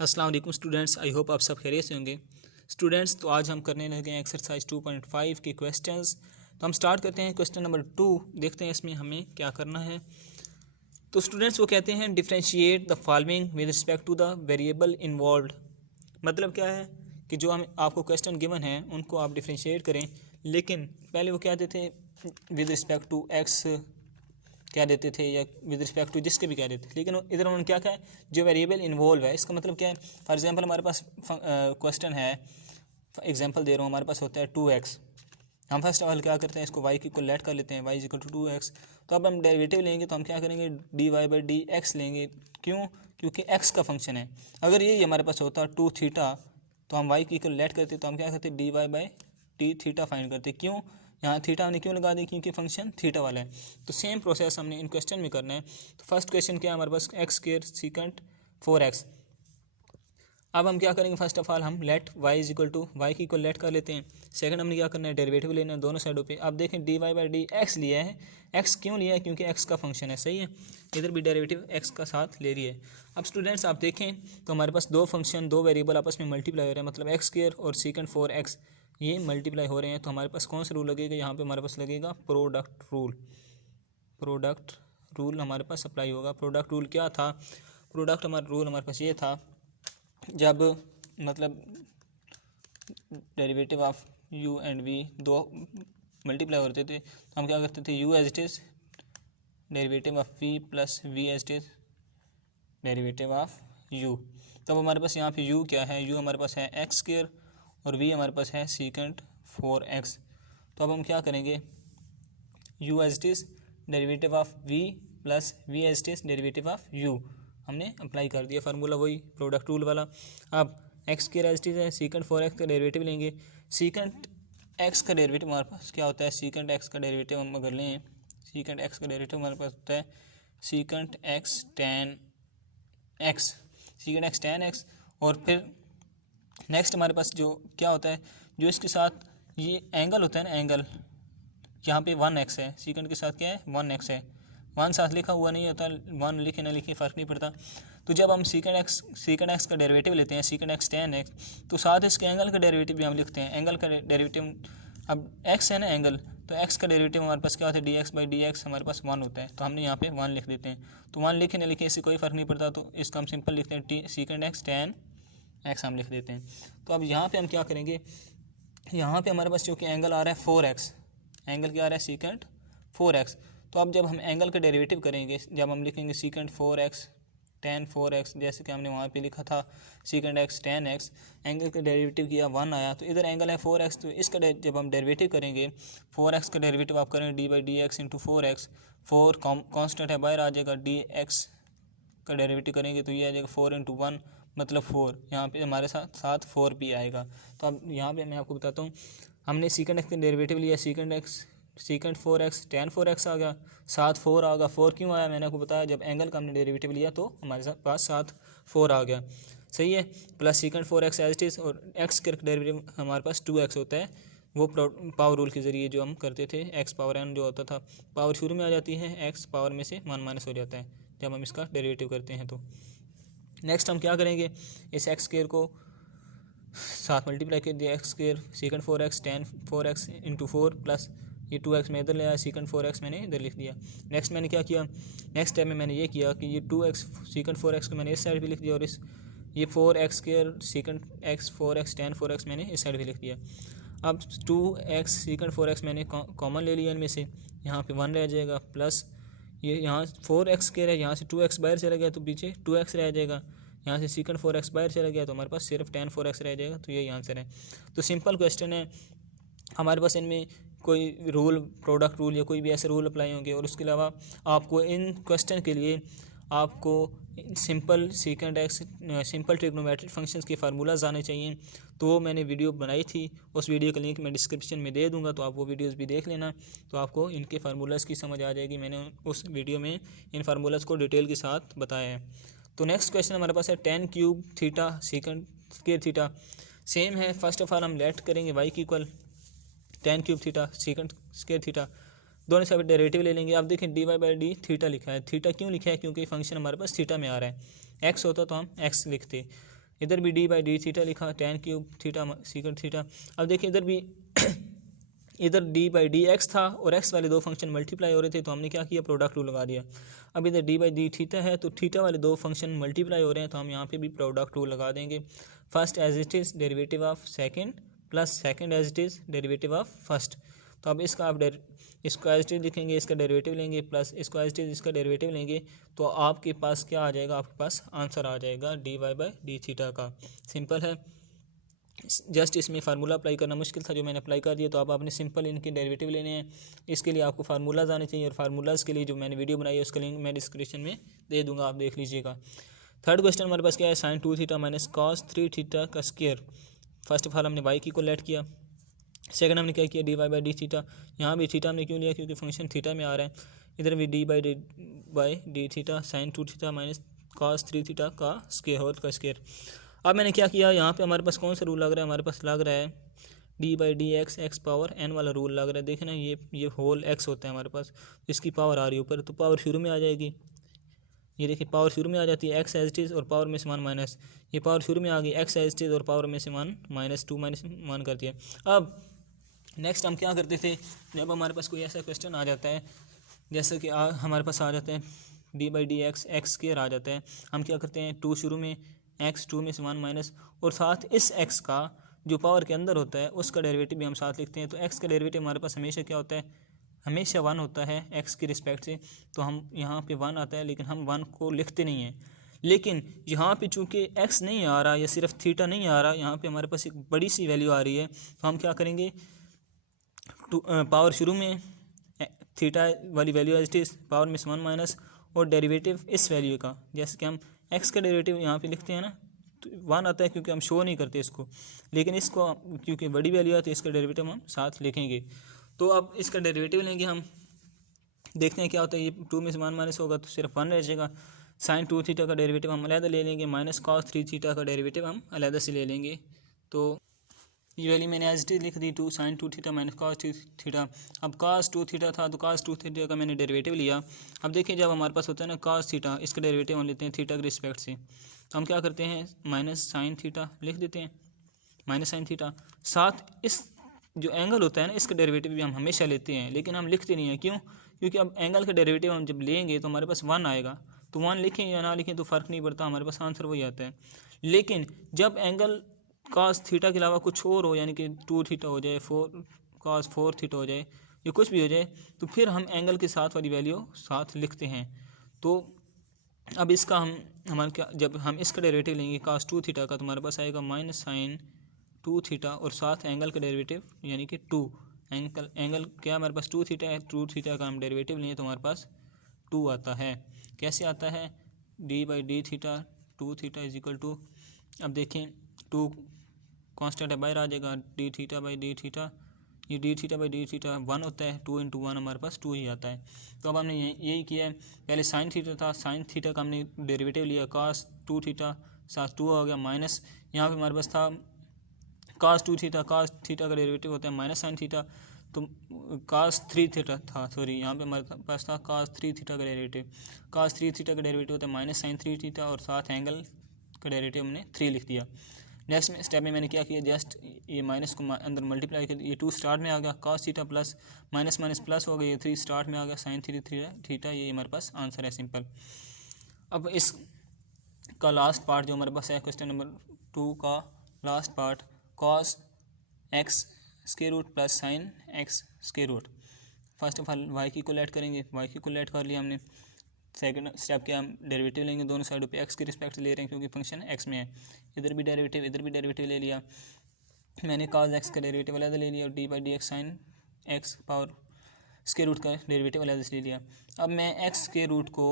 अस्सलाम वालेकुम students, I hope आप सब खैरियत से होंगे। स्टूडेंट्स, तो आज हम करने लगे हैं एक्सरसाइज 2.5 के क्वेश्चंस। तो हम स्टार्ट करते हैं क्वेश्चन नंबर 2। देखते हैं इसमें हमें क्या करना है। तो स्टूडेंट्स वो कहते हैं differentiate the following with respect to the variable involved. मतलब क्या है कि जो हम आपको क्वेश्चन गिवन है उनको आप डिफ्रेंशिएट करें, लेकिन पहले वो क्या देते विद रिस्पेक्ट टू एक्स क्या देते थे या विद रिस्पेक्ट टू जिसके भी कह देते थे, लेकिन इधर उन्होंने क्या कहा है जो वेरिएबल इन्वॉल्व है। इसका मतलब क्या है, फॉर एग्जांपल हमारे पास क्वेश्चन है, एग्जांपल दे रहा हूँ, हमारे पास होता है 2x। हम फर्स्ट ऑफ ऑल क्या करते हैं, इसको y की इक्वल लेट कर लेते हैं, y इक्वल टू 2x। तो अब हम डेरिवेटिव लेंगे तो हम क्या करेंगे, dy/dx लेंगे। क्यों? क्योंकि x का फंक्शन है। अगर ये हमारे पास होता 2 थीटा तो हम y की इक्वल लेट करते तो हम क्या करते dy/d थीटा फाइंड करते। क्यों? यहाँ थीटा हमने क्यों लगा दी, क्योंकि फंक्शन थीटा वाला है। तो सेम प्रोसेस हमने इन क्वेश्चन में करना है। तो फर्स्ट क्वेश्चन क्या है हमारे पास, एक्स स्क्वायर सीकेंट 4x। अब हम क्या करेंगे, फर्स्ट ऑफ ऑल हम let y is equal to Y की इक्वल लेट कर लेते हैं। सेकंड हमने क्या करना है, डेरिवेटिव लेना है दोनों साइडों पे। अब देखें dy/dx लिया है, x क्यों लिया है, क्योंकि x का फंक्शन है, सही है। इधर भी डेरिवेटिव x का साथ ले रही है। अब स्टूडेंट्स आप देखें तो हमारे पास दो फंक्शन, दो वेरिएबल आपस में मल्टीप्लाई हो रहे हैं, मतलब एक्स स्क्वायर और सीकेंट 4x ये मल्टीप्लाई हो रहे हैं। तो हमारे पास कौन सा रूल लगेगा, यहाँ पे हमारे पास लगेगा प्रोडक्ट रूल। प्रोडक्ट रूल हमारे पास अप्लाई होगा। प्रोडक्ट रूल क्या था, प्रोडक्ट हमारा रूल हमारे पास ये था, जब मतलब derivative of u and v दो मल्टीप्लाई होते थे तो हम क्या करते थे, u as it is derivative of v plus v as it is derivative of u। तब हमारे पास यहाँ पे u क्या है, u हमारे पास है एक्स स्क्वायर और v हमारे पास है सीकेंट 4x। तो अब हम क्या करेंगे, u as it is derivative of v plus v as it is derivative of u हमने अप्लाई कर दिया, फार्मूला वही प्रोडक्ट रूल वाला। अब X square as it is है, सीकेंट 4x का डेरिवेटिव लेंगे। सीकेंट x का डेरिवेटिव हमारे पास क्या होता है, सीकेंट x का डेरिवेटिव हम अगर लें, सीकेंट x का डेरिवेटिव हमारे पास होता है secant x tan x, secant x tan x। और फिर नेक्स्ट हमारे पास जो क्या होता है, जो इसके साथ ये एंगल होता है ना, एंगल यहाँ पे 1x है, सीकेंट के साथ क्या है 1x है, 1 साथ लिखा हुआ नहीं होता, 1 लिखे ना लिखे फ़र्क नहीं पड़ता। तो जब हम सीकेंट एक्स का डेरिवेटिव लेते हैं, सीकेंट x tan x, तो साथ इसके एंगल का डेरिवेटिव भी हम लिखते हैं। एंगल का डेरिवेटिव अब x है ना एंगल, तो x का डेरिवेटिव हमारे पास क्या होता है, dx/dx हमारे पास 1 होता है, तो हमने यहाँ पे 1 लिख देते हैं। तो 1 लिखे ना लिखे इससे कोई फ़र्क नहीं पड़ता, तो इसका हम सिंपल लिखते हैं सीकेंट x tan x हम लिख देते हैं। तो अब यहाँ पे हम क्या करेंगे, यहाँ पे हमारे पास जो कि एंगल आ रहा है 4x, एंगल क्या आ रहा है सीकेंट 4x। तो अब जब हम एंगल का डेरिवेटिव करेंगे, जब हम लिखेंगे सीकेंट 4x tan 4x, जैसे कि हमने वहाँ पे लिखा था secant x tan x, angle का डेरिवेटिव किया 1 आया, तो इधर एंगल है 4x, तो इसका जब हम डेरिवेटिव करेंगे 4x का डेरिवेटिव आप करेंगे dy/dx इंटू 4x, 4 कॉन्स्टेंट है बाहर आ जाएगा, dx का डेरिवेटिव करेंगे तो ये आ जाएगा 4 इंटू 1 मतलब 4, यहाँ पे हमारे साथ 4 भी आएगा। तो अब यहाँ पे मैं आपको बताता हूँ, हमने सीकेंट x का डेरिवेटिव लिया, सीकेंट 4x tan 4x आ गया, साथ 4 आ गया। 4 क्यों आया, मैंने आपको बताया, जब एंगल का हमने डेरिवेटिव लिया तो हमारे पास साथ 4 आ गया, सही है। Plus secant 4x as it is, और x का डेरिवेटिव हमारे पास 2x होता है, वो पावर रूल के ज़रिए जो हम करते थे, x पावर n जो होता था, पावर शुरू में आ जाती है, x पावर में से 1 माइनस हो जाता है जब हम इसका डेरिवेटिव करते हैं। तो नेक्स्ट हम क्या करेंगे, इस एक्स स्क्वायर को साथ मल्टीप्लाई कर दिया, x square secant 4x tan 4x into 4 plus ये 2x में इधर ले आया, सीकेंट 4x मैंने इधर लिख दिया। नेक्स्ट मैंने क्या किया, नेक्स्ट स्टेप में मैंने ये किया कि ये 2x सीकेंट 4x को मैंने इस साइड भी लिख दिया, और इस ये 4x square secant x 4x tan 4x मैंने इस साइड भी लिख दिया। अब 2x सीकेंट 4x मैंने कॉमन ले लिया इनमें से, यहाँ पे 1 रह जाएगा, प्लस ये यहाँ 4x स्क्वायर है, यहाँ से 2x बाहर चला गया तो पीछे 2x रह जाएगा, यहाँ से सीकेंट 4x बाहर चला गया तो हमारे पास सिर्फ tan 4x रह जाएगा। तो यही आंसर है। तो सिंपल क्वेश्चन है, हमारे पास इनमें कोई रूल, प्रोडक्ट रूल या कोई भी ऐसे रूल अप्लाई होंगे, और उसके अलावा आपको इन क्वेश्चन के लिए आपको simple secant x, simple trigonometric functions के फार्मूलाज आने चाहिए। तो मैंने वीडियो बनाई थी, उस वीडियो का लिंक मैं डिस्क्रिप्शन में दे दूंगा, तो आप वो वीडियोस भी देख लेना, तो आपको इनके फार्मूलाज की समझ आ जाएगी। मैंने उस वीडियो में इन फार्मूलाज को डिटेल के साथ बताया है। तो नेक्स्ट क्वेश्चन हमारे पास है tan cube theta secant square theta. Same है, फर्स्ट ऑफ ऑल हम लेट करेंगे y की equal tan cube theta secant square theta, दोनों साइड डेरिवेटिव ले लेंगे। अब देखें dy/d थीटा लिखा है, थीटा क्यों लिखा है, क्योंकि फंक्शन हमारे पास थीटा में आ रहा है, x होता तो हम x लिखते, इधर भी डी बाई डी थीटा लिखा, tan cube theta secant theta. अब देखिए इधर भी इधर डी बाई डी एक्स था और एक्स वाले दो फंक्शन मल्टीप्लाई हो रहे थे, तो हमने क्या किया, प्रोडक्ट रूल लगा दिया। अब इधर डी बाई डी थीटा है, तो थीटा वाले दो फंक्शन मल्टीप्लाई हो रहे हैं, तो हम यहाँ पे भी प्रोडक्ट रूल लगा देंगे। First as it is derivative of second plus second as it is derivative of first. तो अब इसका आप इसको एज इट इज़ लिखेंगे, इसका डेरिवेटिव लेंगे, प्लस इसको एज इट इज़ इसका डेरिवेटिव लेंगे, तो आपके पास क्या आ जाएगा, आपके पास आंसर आ जाएगा D Y by D theta का। सिंपल है, जस्ट इसमें फार्मूला अप्लाई करना मुश्किल था, जो मैंने अप्लाई कर दिया। तो आप आपने सिंपल इनके डेरिवेटिव लेने हैं, इसके लिए आपको फार्मूलाज आने चाहिए, और फार्मूलाज के लिए जो मैंने वीडियो बनाई है उसका लिंक मैं डिस्क्रिप्शन में दे दूंगा, आप देख लीजिएगा। थर्ड क्वेश्चन हमारे पास क्या है, sine 2 theta minus cos 3 theta का स्क्वायर। फर्स्ट ऑफ ऑल हमने वाई की को लेट किया, सेकंड हमने क्या किया, D Y by D theta. यहाँ भी थीटा हमने क्यों लिया, क्योंकि फंक्शन थीटा में आ रहा है। इधर भी D by D theta sine 2 theta minus cos 3 theta का स्क्वायर होल का स्क्वायर। अब मैंने क्या किया, यहाँ पे हमारे पास कौन सा रूल लग रहा है, हमारे पास लग रहा है D by D x X power N वाला रूल लग रहा है। देखें ना, ये होल एक्स होता है हमारे पास, इसकी पावर आ रही है ऊपर, तो पावर शुरू में आ जाएगी। ये देखिए पावर शुरू में आ जाती है, एक्स एज इट इज़ और पावर में से वन माइनस, ये पावर शुरू में आ गई, एक्स एज इट इज़ और पावर में से वन माइनस 2 माइनस 1 करती है। अब नेक्स्ट हम क्या करते थे, जब हमारे पास कोई ऐसा क्वेश्चन आ जाता है, जैसे कि हमारे पास आ जाता है D by D x x square आ जाता है, हम क्या करते हैं, 2 शुरू में, एक्स 2 में से 1 माइनस, और साथ इस एक्स का जो पावर के अंदर होता है उसका डेरिवेटिव भी हम साथ लिखते हैं। तो एक्स का डेरिवेटिव हमारे पास हमेशा क्या होता है, हमेशा 1 होता है एक्स की रिस्पेक्ट से। तो हम यहाँ पे 1 आता है, लेकिन हम 1 को लिखते नहीं हैं। लेकिन यहाँ पे चूँकि एक्स नहीं आ रहा या सिर्फ थीटा नहीं आ रहा, यहाँ पे हमारे पास एक बड़ी सी वैल्यू आ रही है, तो हम क्या करेंगे, पावर शुरू में थीटा वाली value as it is, power में से 1 माइनस, और डेरिवेटिव इस वैल्यू का, जैसे कि हम एक्स का डेरिवेटिव यहाँ पे लिखते हैं ना, तो 1 आता है क्योंकि हम शो नहीं करते इसको, लेकिन इसको क्योंकि बड़ी वैल्यू है तो इसका डेरिवेटिव हम साथ लिखेंगे। तो अब इसका डेरिवेटिव लेंगे हम, देखते हैं क्या होता है। ये 2 में से 1 माइनस होगा तो सिर्फ 1 रह जाएगा। साइन 2 थीटा का डेरिवेटिव हम अलग ले लेंगे, माइनस कॉस 3 थीटा का डेरिवेटिव हम अलग से ले लेंगे। तो ये वैल्यू मैंने एज इट इज़ लिख दी, 2 sine 2 theta minus cos 3 theta. अब कॉस 2 थीटा था, तो कॉस 2 थीटा का मैंने डेरिवेटिव लिया। अब देखिए जब हमारे पास होता है ना कॉस थीटा, इसका डेरिवेटिव हम लेते हैं थीटा के रिस्पेक्ट से, तो हम क्या करते हैं, माइनस साइन थीटा लिख देते हैं, माइनस साइन थीटा। साथ इस जो एंगल होता है ना, इसका डेरिवेटिव भी हम हमेशा लेते हैं, लेकिन हम लिखते नहीं हैं। क्यों, क्योंकि अब एंगल का डेरिवेटिव हम जब लेंगे तो हमारे पास 1 आएगा, तो 1 लिखें या ना लिखें तो फ़र्क नहीं पड़ता, हमारे पास आंसर वही आता है। लेकिन जब एंगल कॉस थीटा के अलावा कुछ और हो, यानी कि 2 थीटा हो जाए, 4 कॉस 4 थीटा हो जाए, या कुछ भी हो जाए, तो फिर हम एंगल के साथ वाली वैल्यू साथ लिखते हैं। तो अब इसका हमारे क्या, जब हम इसका डेरिवेटिव लेंगे कॉस 2 थीटा का, तो हमारे पास आएगा माइनस साइन 2 थीटा, और साथ एंगल का डेरिवेटिव यानी कि 2 एंगल क्या हमारे पास 2 थीटा है, 2 थीटा का हम डेरिवेटिव लें तो हमारे पास 2 आता है। कैसे आता है, D by D theta 2 theta is equal to, अब देखें 2 कांस्टेंट है, बाहर आ जाएगा, d theta by D theta, ये d theta by D theta 1 होता है, 2 इंटू 1 हमारे पास 2 ही आता है। तो अब हमने यही किया है, पहले साइन थीटा था, साइन थीटा का हमने डेरिवेटिव लिया, कॉस 2 थीटा साथ 2 हो गया, माइनस यहाँ पे हमारे पास था कॉस 2 थीटा, कॉस थीटा का डेरिवेटिव होता है माइनस साइन थीटा, तो कॉस 3 थीटा था, सॉरी यहाँ पे हमारे पास था कॉस 3 थीटा का डेरिवेटिव, कॉस 3 थीटा का डेरिवेटिव होता है माइनस साइन 3 थीटा, और साथ एंगल का डेरिवेटिव हमने 3 लिख दिया। नेक्स्ट में स्टेप में मैंने क्या किया, जस्ट ये माइनस को अंदर मल्टीप्लाई कर, ये 2 स्टार्ट में आ गया, cos theta plus minus minus plus हो गया, ये 3 स्टार्ट में आ गया, साइन 3 थीटा, ये हमारे पास आंसर है, सिंपल। अब इस का लास्ट पार्ट जो हमारे पास है, क्वेश्चन नंबर 2 का last part, cos X square root plus sine X square root. First of all Y की को लेट करेंगे, वाई की को लेट कर लिया हमने। सेकंड स्टेप क्या, हम डेरिवेटिव लेंगे, दोनों साइडों पे एक्स के रिस्पेक्ट से ले रहे हैं क्योंकि फंक्शन एक्स में है। इधर भी डेरिवेटिव ले लिया मैंने, कॉस एक्स का डेरिवेटिव अलग ले लिया, और D by D X sine X power square root का डेरिवेटिव अलग से ले लिया। अब मैं एक्स के रूट को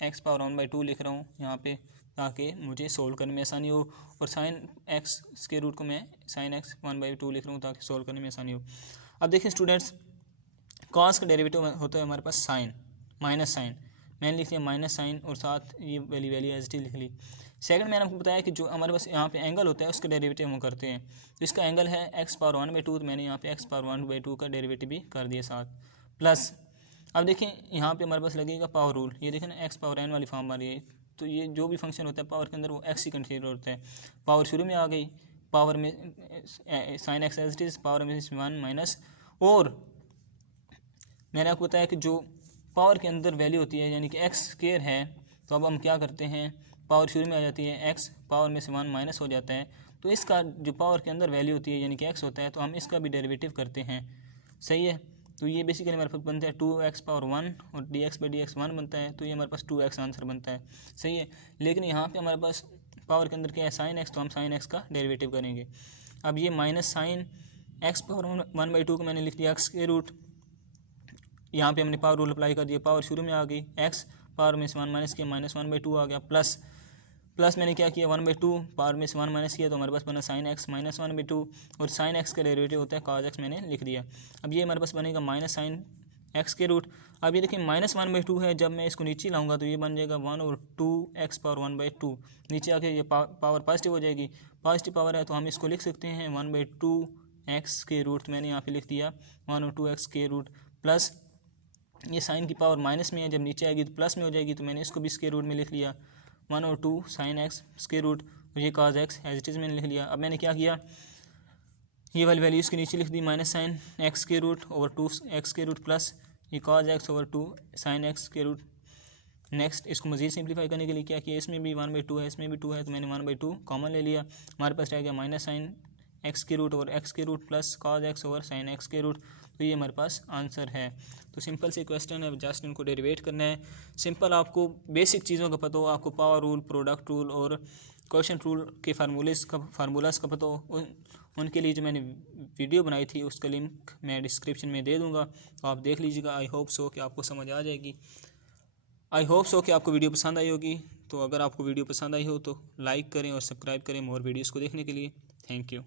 एक्स पावर 1/2 लिख रहा हूँ यहाँ पे, ताकि मुझे सोल्व करने में आसानी हो, और साइन एक्स के रूट को मैं साइन एक्स 1/2 लिख रहा हूँ ताकि सोल्व करने में आसानी हो। अब देखिए स्टूडेंट्स, कॉस का डेरिवेटिव होता है हमारे पास साइन, माइनस साइन मैंने लिख लिया माइनस साइन, और साथ ये वैल्यू एज इट इज़ लिख ली। सेकंड मैंने आपको बताया कि जो हमारे पास यहाँ पे एंगल होता है उसका डेरिवेटिव हम करते हैं, तो इसका एंगल है एक्स पावर 1/2, तो मैंने यहाँ पे एक्स पावर 1/2 का डेरिवेटिव भी कर दिया साथ, प्लस अब देखें यहाँ पे हमारे पास लगेगा पावर रूल, ये देखें ना एक्स पावर एन वाली फॉर्म आ रही है, तो ये जो भी फंक्शन होता है पावर के अंदर वो एक्स ही कंसीडर होता है। पावर शुरू में आ गई, पावर में sine X as it is, power में 1 माइनस, और मैंने आपको बताया कि जो पावर के अंदर वैल्यू होती है यानी कि एक्स स्क्वायर है, तो अब हम क्या करते हैं, पावर शुरू में आ जाती है एक्स, पावर में से 1 माइनस हो जाता है, तो इसका जो पावर के अंदर वैल्यू होती है यानी कि एक्स होता है, तो हम इसका भी डेरिवेटिव करते हैं। सही है, तो ये बेसिकली हमारे पास बनता है 2x पावर 1 और dx/dx 1 बनता है, तो ये हमारे पास 2x आंसर बनता है। सही है, लेकिन यहाँ पे हमारे पास पावर के अंदर क्या है, साइन एक्स, तो हम साइन एक्स का डेरिवेटिव करेंगे। अब ये माइनस साइन एक्स पावर 1/2 को मैंने लिख दिया एक्स के रूट, यहाँ पे हमने पावर रूल अप्लाई कर दिया, पावर शुरू में आ गई एक्स, पावर में से 1 माइनस किया, -1/2 आ गया, प्लस मैंने क्या किया 1/2, पावर में से 1 माइनस किया, तो हमारे पास बना साइन एक्स -1/2, और साइन एक्स का डेरिवेटिव होता है कॉस एक्स, मैंने लिख दिया। अब ये हमारे पास बनेगा माइनस साइन एक्स के रूट। अब ये देखिए -1/2 है, जब मैं इसको नीचे लाऊंगा तो ये बन जाएगा 1 और 2x पावर 1/2, नीचे आके ये पावर पॉजिटिव हो जाएगी, पॉजिटिव पावर है तो हम इसको लिख सकते हैं 1/2x के रूट, मैंने यहाँ पे लिख दिया 1 और 2x के रूट, प्लस ये साइन की पावर माइनस में है, जब नीचे आएगी तो प्लस में हो जाएगी, तो मैंने इसको भी स्क्वायर रूट में लिख लिया 1 और 2 साइन एक्स स्क्वायर रूट, और ये cos X as it is मैंने लिख लिया। अब मैंने क्या किया, ये वाली वैल्यू इसके नीचे लिख दी, माइनस साइन एक्स के रूट ओवर 2x के रूट, प्लस ये cos X over 2 sign X के रूट। नेक्स्ट इसको मज़ीद सिंप्लीफाई करने के लिए क्या किया, इसमें भी 1/2 है, इसमें भी 2 है, तो मैंने 1/2 कॉमन ले लिया, हमारे पास रह गया माइनस साइन एक्स के रूट ओवर एक्स के root plus cos X over sine X के रूट, तो ये हमारे पास आंसर है। तो सिंपल से क्वेश्चन है, जस्ट इनको डेरिवेट करना है। सिंपल आपको बेसिक चीज़ों का पता हो, आपको पावर रूल, प्रोडक्ट रूल और क्वेश्चन रूल के फार्मूलाज का पता हो, उनके लिए जो मैंने वीडियो बनाई थी उसका लिंक मैं डिस्क्रिप्शन में दे दूँगा, तो आप देख लीजिएगा। आई होप सो कि आपको समझ आ जाएगी, आई होप सो कि आपको वीडियो पसंद आई होगी। तो अगर आपको वीडियो पसंद आई हो तो लाइक करें और सब्सक्राइब करें मोर वीडियोज़ को देखने के लिए। Thank you.